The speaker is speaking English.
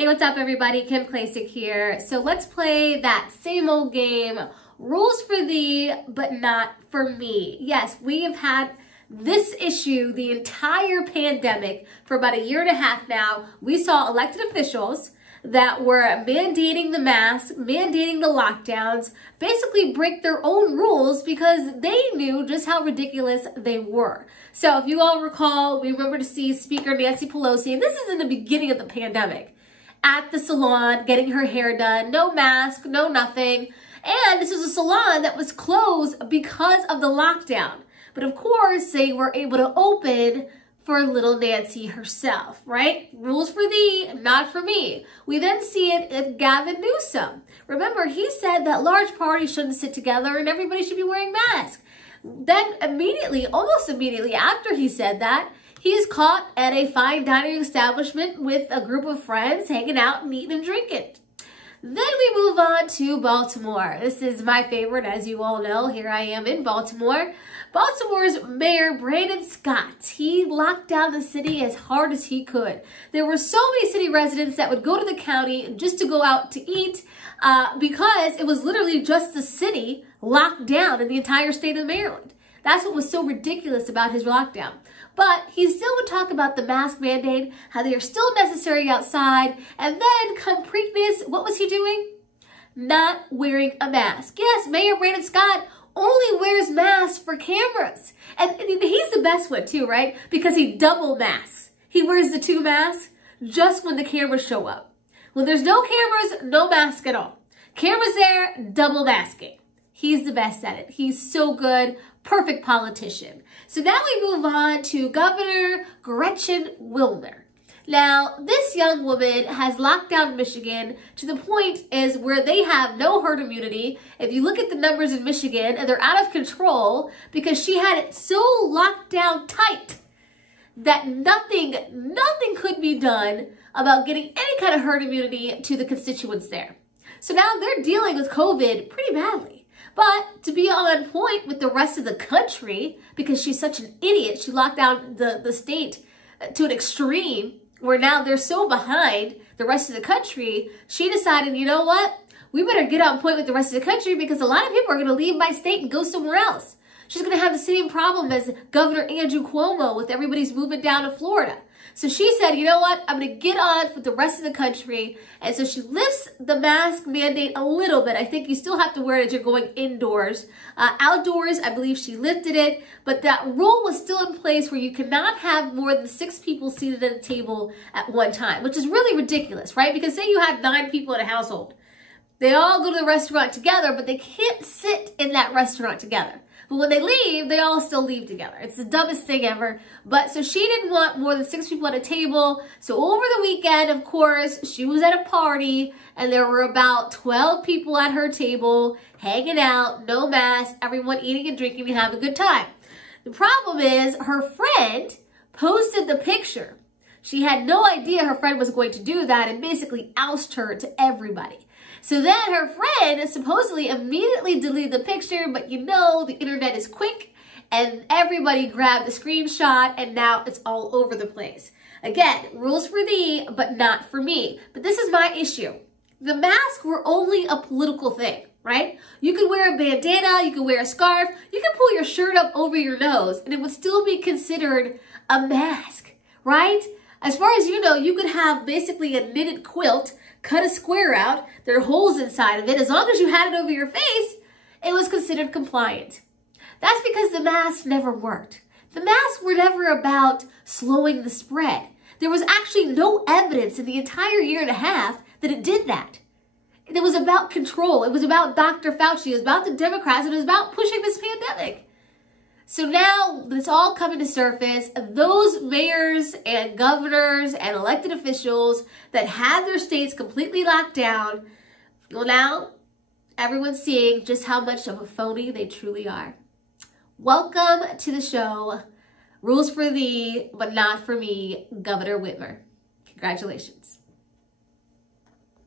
Hey, what's up everybody? Kim Klasick here. So let's play that same old game, rules for thee, but not for me. Yes, we have had this issue the entire pandemic for about a year and a half now. We saw elected officials that were mandating the mask, mandating the lockdowns, basically break their own rules because they knew just how ridiculous they were. So if you all recall, we remember to see Speaker Nancy Pelosi, and this is in the beginning of the pandemic, at the salon, getting her hair done, no mask, no nothing. And this was a salon that was closed because of the lockdown. But of course, they were able to open for little Nancy herself, right? Rules for thee, not for me. We then see it in Gavin Newsom. Remember, he said that large parties shouldn't sit together and everybody should be wearing masks. Then immediately, almost immediately after he said that, he's caught at a fine dining establishment with a group of friends hanging out and eating and drinking. Then we move on to Baltimore. This is my favorite, as you all know. Here I am in Baltimore. Baltimore's Mayor Brandon Scott, he locked down the city as hard as he could. There were so many city residents that would go to the county just to go out to eat because it was literally just the city locked down in the entire state of Maryland. That's what was so ridiculous about his lockdown. But he still would talk about the mask mandate, how they are still necessary outside, and then come Preakness, what was he doing? Not wearing a mask. Yes, Mayor Brandon Scott only wears masks for cameras. And he's the best one too, right? Because he double masks. He wears the two masks just when the cameras show up. When there's no cameras, no mask at all. Cameras there, double masking. He's the best at it. He's so good. Perfect politician. So now we move on to Governor Gretchen Whitmer. Now, this young woman has locked down Michigan to the point is where they have no herd immunity. If you look at the numbers in Michigan, and they're out of control because she had it so locked down tight that nothing could be done about getting any kind of herd immunity to the constituents there. So now they're dealing with COVID pretty badly. But to be on point with the rest of the country, because she's such an idiot, she locked down the state to an extreme where now they're so behind the rest of the country, she decided, you know what? We better get on point with the rest of the country because a lot of people are going to leave my state and go somewhere else. She's going to have the same problem as Governor Andrew Cuomo with everybody's moving down to Florida. So she said, you know what? I'm going to get on with the rest of the country. And so she lifts the mask mandate a little bit. I think you still have to wear it as you're going indoors. Outdoors, I believe she lifted it. But that rule was still in place where you cannot have more than 6 people seated at a table at one time, which is really ridiculous, right? Because say you had 9 people in a household. They all go to the restaurant together, but they can't sit in that restaurant together. But when they leave, they all still leave together. It's the dumbest thing ever. But so she didn't want more than 6 people at a table. So over the weekend, of course, she was at a party and there were about 12 people at her table hanging out, no mask, everyone eating and drinking and having a good time. The problem is her friend posted the picture. She had no idea her friend was going to do that and basically oust her to everybody. So then her friend supposedly immediately deleted the picture, but you know the internet is quick and everybody grabbed the screenshot and now it's all over the place. Again, rules for thee, but not for me. But this is my issue. The masks were only a political thing, right? You could wear a bandana, you could wear a scarf, you could pull your shirt up over your nose and it would still be considered a mask, right? As far as you know, you could have basically a knitted quilt, cut a square out, there are holes inside of it. As long as you had it over your face, it was considered compliant. That's because the masks never worked. The masks were never about slowing the spread. There was actually no evidence in the entire year and a half that it did that. It was about control. It was about Dr. Fauci. It was about the Democrats. And it was about pushing this pandemic. So now it's all coming to surface. Those mayors and governors and elected officials that had their states completely locked down, well, now everyone's seeing just how much of a phony they truly are. Welcome to the show. Rules for thee, but not for me, Governor Whitmer. Congratulations.